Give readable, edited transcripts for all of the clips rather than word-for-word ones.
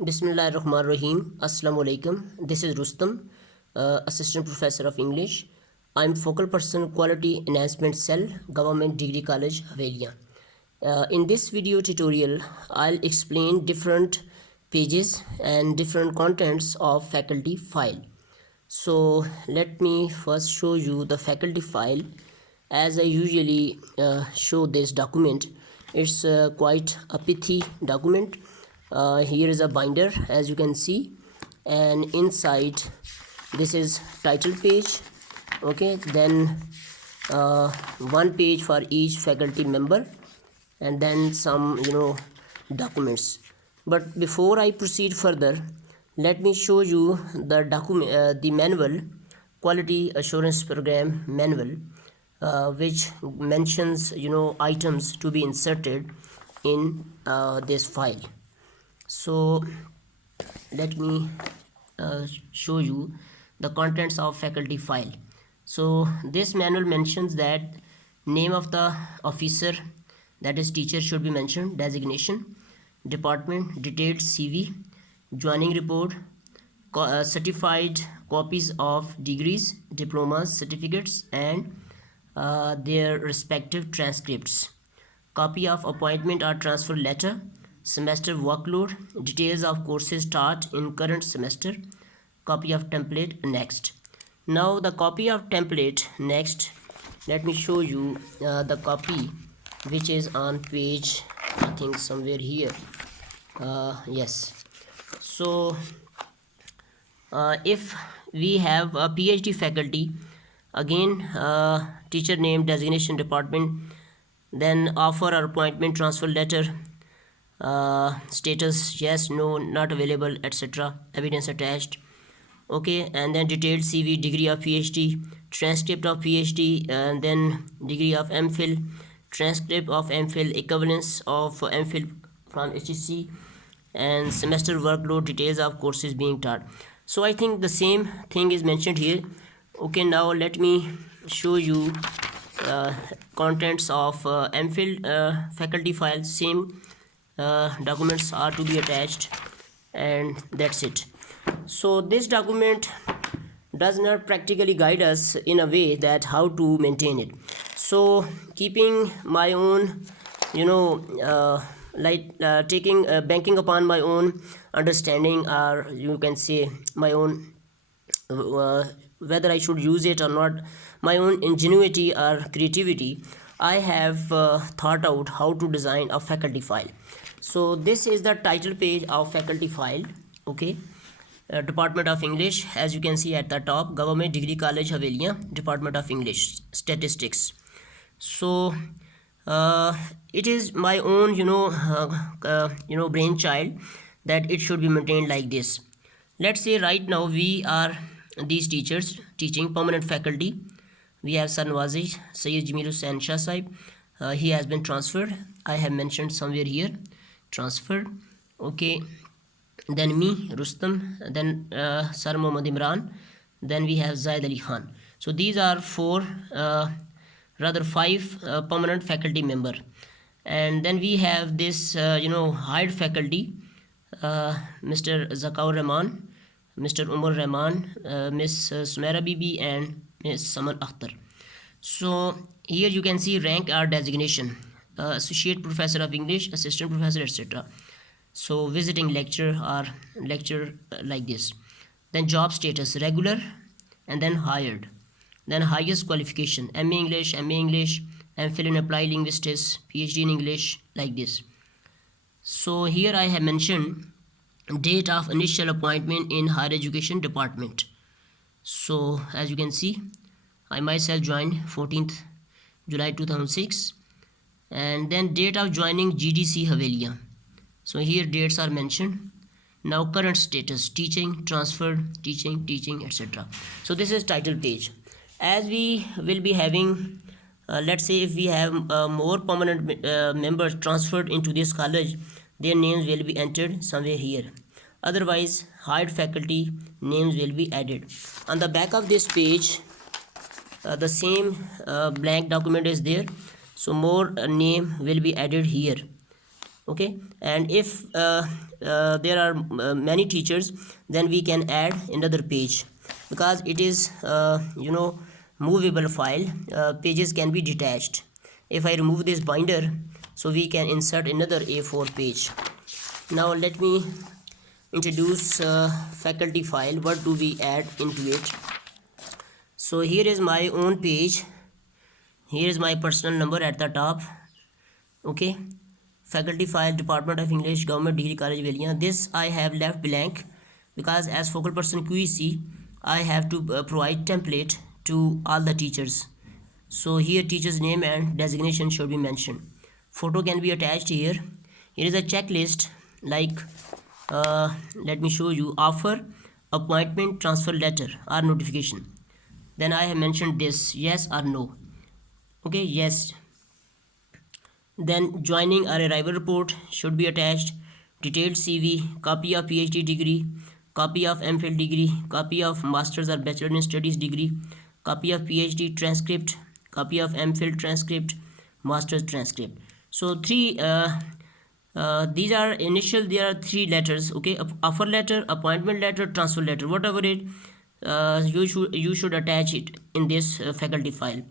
Bismillahirrahmanirrahim. Assalamu alaikum. This is Rustam, Assistant Professor of English. I'm Focal Person Quality Enhancement Cell, Government Degree College, Havelia. In this video tutorial, I'll explain different pages and different contents of faculty file. So let me first show you the faculty file. As I usually show this document, it's quite a pithy document. Here is a binder, as you can see, and inside this is title page. Okay, then one page for each faculty member, and then some documents. But before I proceed further, let me show you the document, the manual, quality assurance program manual, which mentions items to be inserted in this file. So let me show you the contents of faculty file. So this manual mentions that name of the officer, that is teacher, should be mentioned, designation, department, detailed CV, joining report, certified copies of degrees, diplomas, certificates, and their respective transcripts, copy of appointment or transfer letter, semester workload, details of courses taught in current semester, copy of template next. Now the copy of template next, let me show you the copy which is on page, I think somewhere here. Yes. So if we have a PhD faculty, again teacher name, designation, department, then offer or appointment, transfer letter, status yes, no, not available, etc., evidence attached. Okay, and then detailed CV, degree of PhD, transcript of PhD, and then degree of MPhil, transcript of MPhil, equivalence of MPhil from HEC, and semester workload, details of courses being taught. So I think the same thing is mentioned here. Okay, now let me show you contents of MPhil faculty file. Same documents are to be attached, and that's it. So this document does not practically guide us in a way that how to maintain it. So keeping my own taking banking upon my own understanding, or you can say my own whether I should use it or not, my own ingenuity or creativity, I have thought out how to design a faculty file. So this is the title page of faculty file. Okay, Department of English, as you can see at the top, Government Degree College, Havelia, Department of English, Statistics. So it is my own brainchild that it should be maintained like this. Let's say right now we are these teachers teaching permanent faculty. We have Sir Nawazi Sayyid Jamil Hussain Shah Sahib. He has been transferred. I have mentioned somewhere here, transferred. Okay, then me, Rustam, then Sir Muhammad Imran, then we have Zaid Ali Khan. So these are five permanent faculty member. And then we have this hired faculty, Mr. Zakaur Rahman, Mr. Umar Rahman, Miss Sumaira Bibi, and Miss Saman Akhtar. So here you can see rank or designation, Associate Professor of English, Assistant Professor, etc. So visiting lecturer or lecturer like this. Then job status, regular, and then hired. Then highest qualification, MA English, MPhil in Applied Linguistics, PhD in English, like this. So here I have mentioned date of initial appointment in higher education department. So as you can see, I myself joined 14th July 2006, and then date of joining GDC Havelia. So here dates are mentioned. Now current status, teaching, transferred, teaching, etc. So this is title page. As we will be having let's say if we have more permanent members transferred into this college, their names will be entered somewhere here. Otherwise hired faculty names will be added. On the back of this page, the same blank document is there, so more name will be added here. Okay, and if there are many teachers, then we can add another page, because it is movable file. Pages can be detached. If I remove this binder, so we can insert another A4 page. Now let me introduce faculty file. What do we add into it? So here is my own page. Here is my personal number at the top. Okay, faculty file, Department of English, Government Degree College Velia. This I have left blank because as focal person QEC I have to provide template to all the teachers. So here teacher's name and designation should be mentioned. Photo can be attached here. Here is a checklist, like let me show you: offer, appointment, transfer letter or notification. Then I have mentioned this, yes or no. Okay, yes. Then joining or arrival report should be attached, detailed CV, copy of PhD degree, copy of MPhil degree, copy of Master's or Bachelor in Studies degree, copy of PhD transcript, copy of MPhil transcript, Master's transcript. So these are initial, there are three letters. Okay, offer letter, appointment letter, transfer letter, whatever it, you should attach it in this faculty file.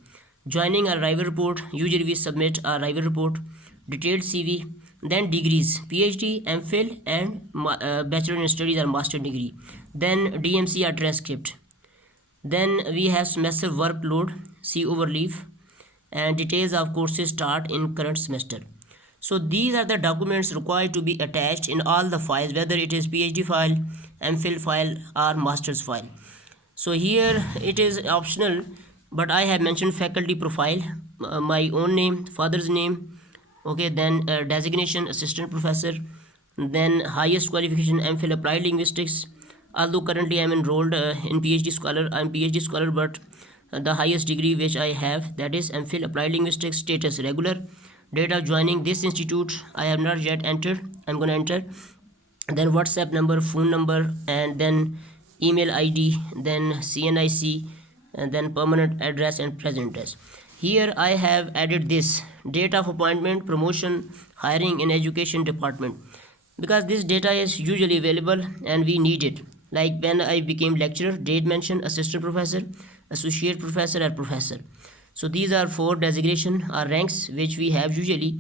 Joining a arrival report, usually we submit a arrival report, detailed CV, then degrees, PhD, MPhil and Bachelor in Studies or Master degree, then DMC or transcript. Then we have semester workload, C overleaf, and details of courses start in current semester. So these are the documents required to be attached in all the files, whether it is PhD file, MPhil file or Master's file. So here it is optional, but I have mentioned faculty profile, my own name, father's name, okay, then designation assistant professor, then highest qualification MPhil applied linguistics. Although currently I am enrolled in PhD scholar, I am PhD scholar, but the highest degree which I have, that is MPhil applied linguistics, status regular. Date of joining this institute I have not yet entered, I'm going to enter. Then WhatsApp number, phone number, and then email ID, then CNIC, and then permanent address and present address. Here I have added this: date of appointment, promotion, hiring in education department, because this data is usually available and we need it. Like when I became lecturer, date mentioned, assistant professor, associate professor or professor. So these are four designation or ranks which we have usually,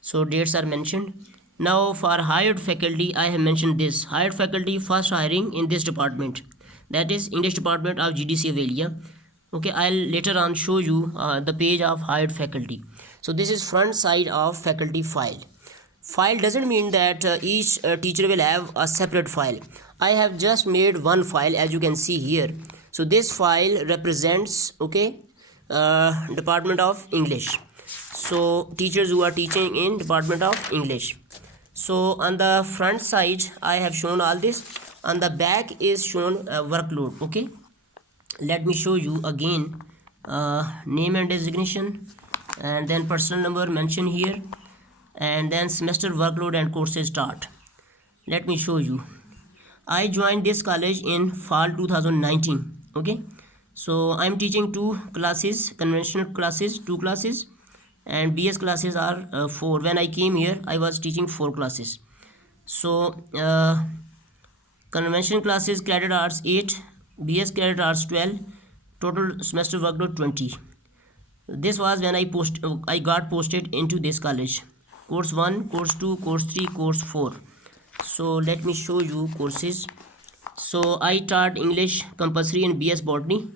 so dates are mentioned. Now for hired faculty, I have mentioned this: hired faculty, first hiring in this department, that is English department of GDC Velia. Okay, I'll later on show you the page of hired faculty. So this is front side of faculty file. File doesn't mean that each teacher will have a separate file. I have just made one file, as you can see here. So this file represents, okay, Department of English. So teachers who are teaching in Department of English. So on the front side I have shown all this, on the back is shown workload. Okay, let me show you again. Name and designation, and then personal number mentioned here, and then semester workload and courses start. Let me show you. I joined this college in fall 2019. Okay, so I'm teaching two classes, conventional classes, two classes, and BS classes are four. When I came here I was teaching four classes. So conventional classes credit hours 8, BS credit hours 12, total semester workload 20. This was when I got posted into this college. Course 1, course 2, course 3, course 4. So let me show you courses. So I taught English compulsory in BS botany,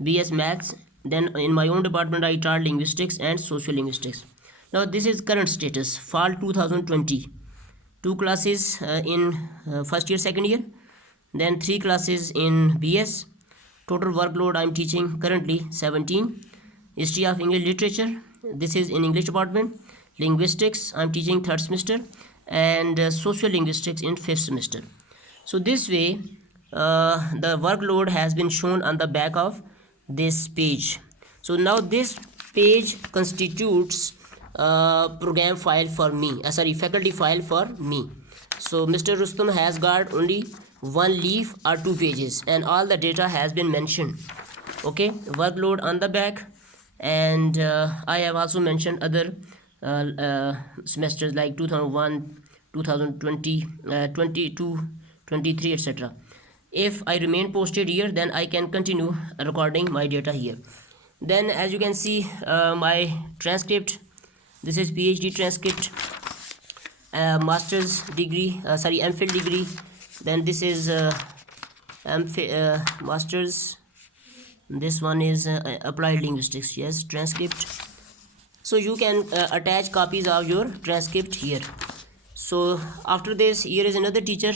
BS maths. Then in my own department I taught linguistics and social linguistics. Now this is current status, fall 2020. Two classes in first year, second year, then three classes in BS. Total workload I'm teaching currently 17. History of English literature, this is in English department. Linguistics I'm teaching third semester, and social linguistics in fifth semester. So this way the workload has been shown on the back of this page. So now this page constitutes program file for me, faculty file for me. So Mr. Rustam has got only one leaf or two pages, and all the data has been mentioned. Okay, workload on the back, and I have also mentioned other semesters like 2001, 2020, 22, 23, etc. If I remain posted here, then I can continue recording my data here. Then as you can see, my transcript, this is PhD transcript, master's degree, MPhil degree. Then this is master's, this one is applied linguistics, yes, transcript. So you can attach copies of your transcript here. So after this, here is another teacher,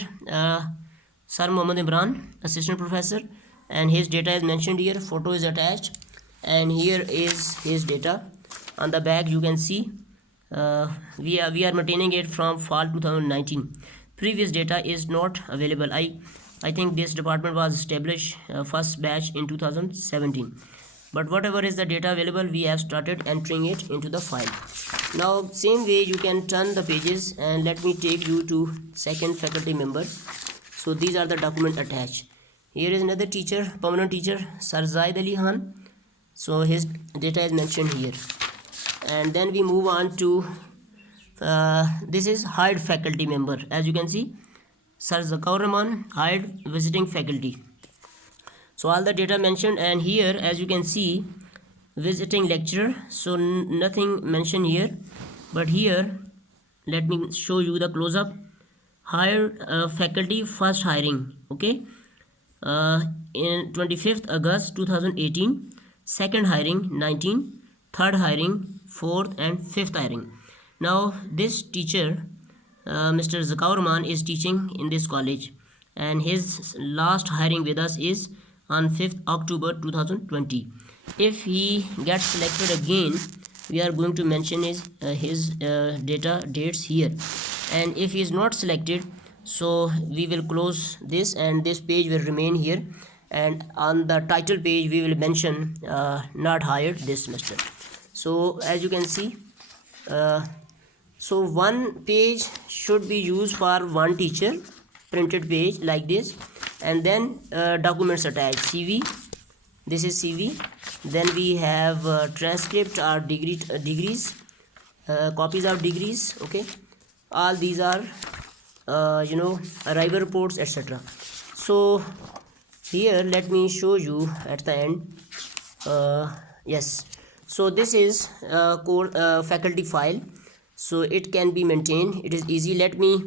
Sir Mohammad Imran, assistant professor, and his data is mentioned here, photo is attached, and here is his data. On the back you can see we are maintaining it from fall 2019. Previous data is not available. I think this department was established first batch in 2017, but whatever is the data available, we have started entering it into the file. Now same way you can turn the pages, and let me take you to second faculty member. So these are the document attached. Here is another teacher, permanent teacher, Sir Zaid Ali Khan. So his data is mentioned here. And then we move on to this is hired faculty member. As you can see, Sir Zakaur Rahman, hired visiting faculty. So all the data mentioned, and here as you can see, visiting lecturer, so nothing mentioned here, but here let me show you the close-up. Hired faculty first hiring, okay, in 25th August 2018, second hiring 19, third hiring, fourth and fifth hiring. Now this teacher, Mr. Zakaur Rahman, is teaching in this college, and his last hiring with us is on 5th October 2020. If he gets selected again, we are going to mention his data dates here, and if he is not selected, so we will close this and this page will remain here, and on the title page we will mention not hired this semester. So as you can see, so one page should be used for one teacher, printed page like this, and then documents attached, CV, this is CV, then we have transcript or degrees, copies of degrees, okay, all these are arrival reports, etc. So here let me show you at the end. Yes, so this is faculty file, so it can be maintained, it is easy. Let me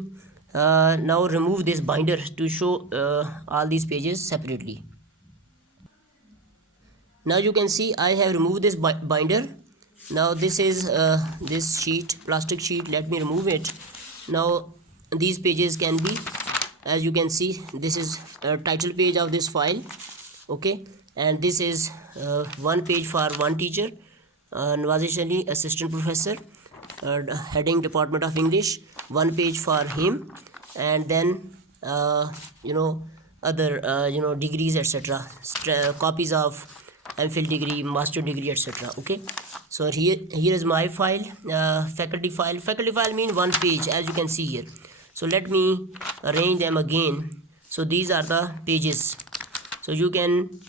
now remove this binder to show all these pages separately. Now you can see I have removed this binder. Now this is this sheet, plastic sheet, let me remove it. Now these pages can be, as you can see, this is a title page of this file, okay, and this is one page for one teacher, Nawazish Ali, assistant professor, heading Department of English, one page for him, and then other degrees, etc., copies of MPhil degree, master degree, etc. okay. So here is my file, faculty file. Faculty file means one page, as you can see here. So let me arrange them again. So these are the pages, so you can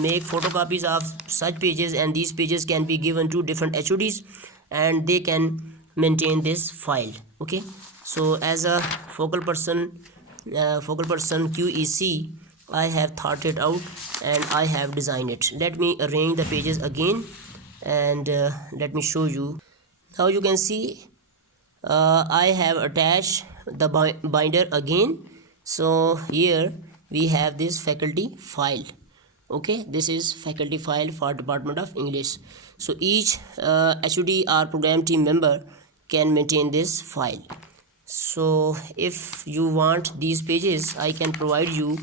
make photocopies of such pages, and these pages can be given to different HODs and they can maintain this file, okay. So as a focal person QEC, I have thought it out and I have designed it. Let me arrange the pages again, and let me show you. Now you can see I have attached the binder again. So here we have this faculty file, okay. This is faculty file for Department of English. So each HOD or program team member can maintain this file. So if you want these pages, I can provide you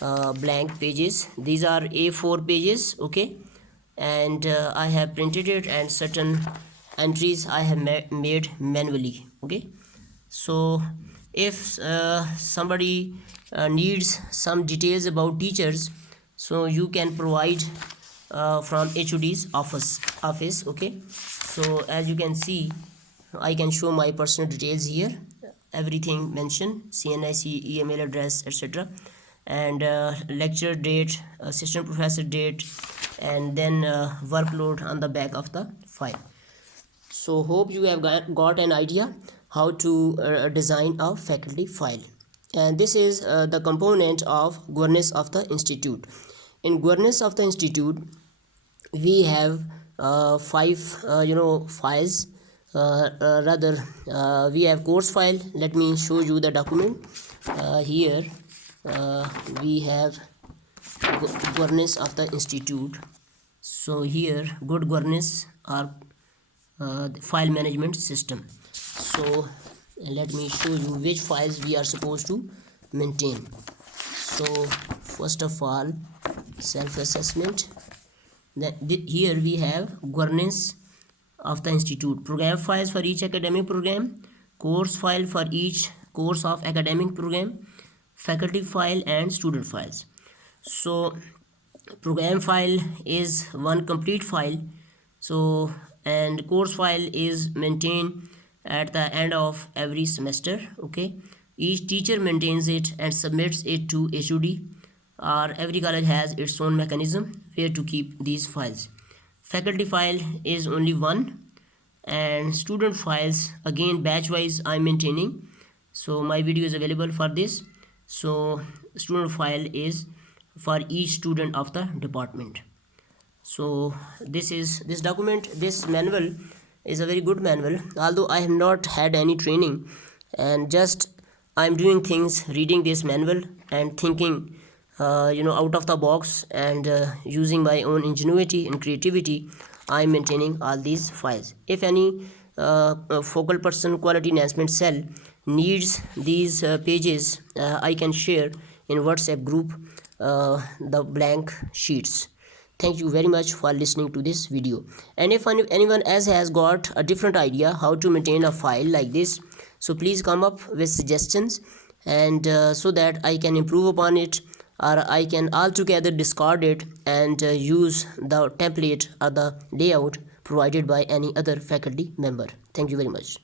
blank pages. These are A4 pages, okay, and I have printed it, and certain entries I have made manually, okay. So if somebody needs some details about teachers, so you can provide from HOD's office, okay. So as you can see, I can show my personal details here, everything mentioned, CNIC, email address, etc., and lecture date, assistant professor date, and then workload on the back of the file. So hope you have got an idea how to design a faculty file. And this is the component of governance of the institute. In governance of the institute, we have five files. We have course file. Let me show you the document. Here we have governance of the institute. So here good governance or file management system. So let me show you which files we are supposed to maintain. So first of all, self-assessment. Then here we have governance of the institute, program files for each academic program, course file for each course of academic program, faculty file and student files. So program file is one complete file, so and course file is maintained at the end of every semester. Okay, each teacher maintains it and submits it to HOD, or every college has its own mechanism where to keep these files. Faculty file is only one, and student files again batch wise I'm maintaining, so my video is available for this. So student file is for each student of the department. So this document, this manual is a very good manual, although I have not had any training, and just I'm doing things, reading this manual and thinking out of the box, and using my own ingenuity and creativity, I'm maintaining all these files. If any focal person quality enhancement cell needs these pages, I can share in WhatsApp group the blank sheets. Thank you very much for listening to this video. And if anyone else has got a different idea how to maintain a file like this, so please come up with suggestions, and so that I can improve upon it, or I can altogether discard it and use the template or the layout provided by any other faculty member. Thank you very much.